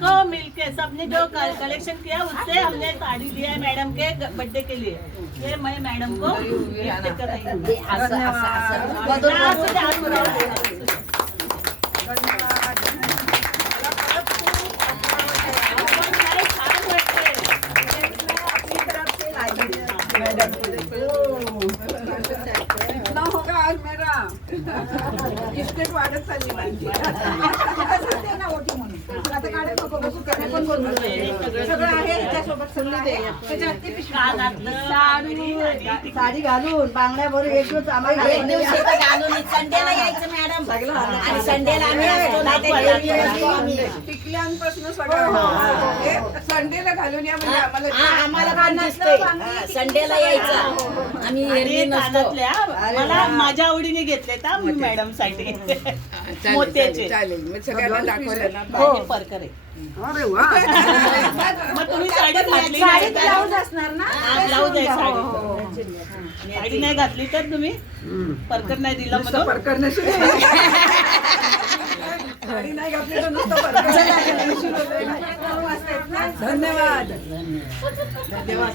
को मिलके सबने जो कलेक्शन किया उससे हमने साड़ी दिया है मैडम के बर्थडे के लिए। ये मैं मैडम को गिफ्ट कर रही हूँ। इतना होगा आज मेरा इस्टेट वाढत चालली माझी. आता गाड्या नको बसू करणे पण बोलू सगळं आहे ह्याच्यासोबत सगळं आहे. त्याच्यात ते साडी घालून बांगड्या भरून एक दिवस आम्हाला संडेला यायचं मॅडम आणि संडेला आम्ही असतो ना टिकल्यांपासून सगळं हे संडेला घालून या म्हणजे आम्हाला आम्हाला पण दिसतंय संडेला यायचं आम्ही एरवी नसतो. कानातल्या मला माझ्या आवडीने घेतले का मॅडम साठी मोत्याचे. चालेल मी सगळ्यांना दाखवलं ना. परकर आहे. अरे वा मग तुम्ही साडी घातली साडी ब्लाऊज असणार ना. ब्लाऊज आहे साडी. साडी नाही घातली तर तुम्ही परकर नाही दिला नुसतं म्हणून परकर नसेल. साडी नाही घातली तर नुसतं परकर. धन्यवाद. धन्यवाद.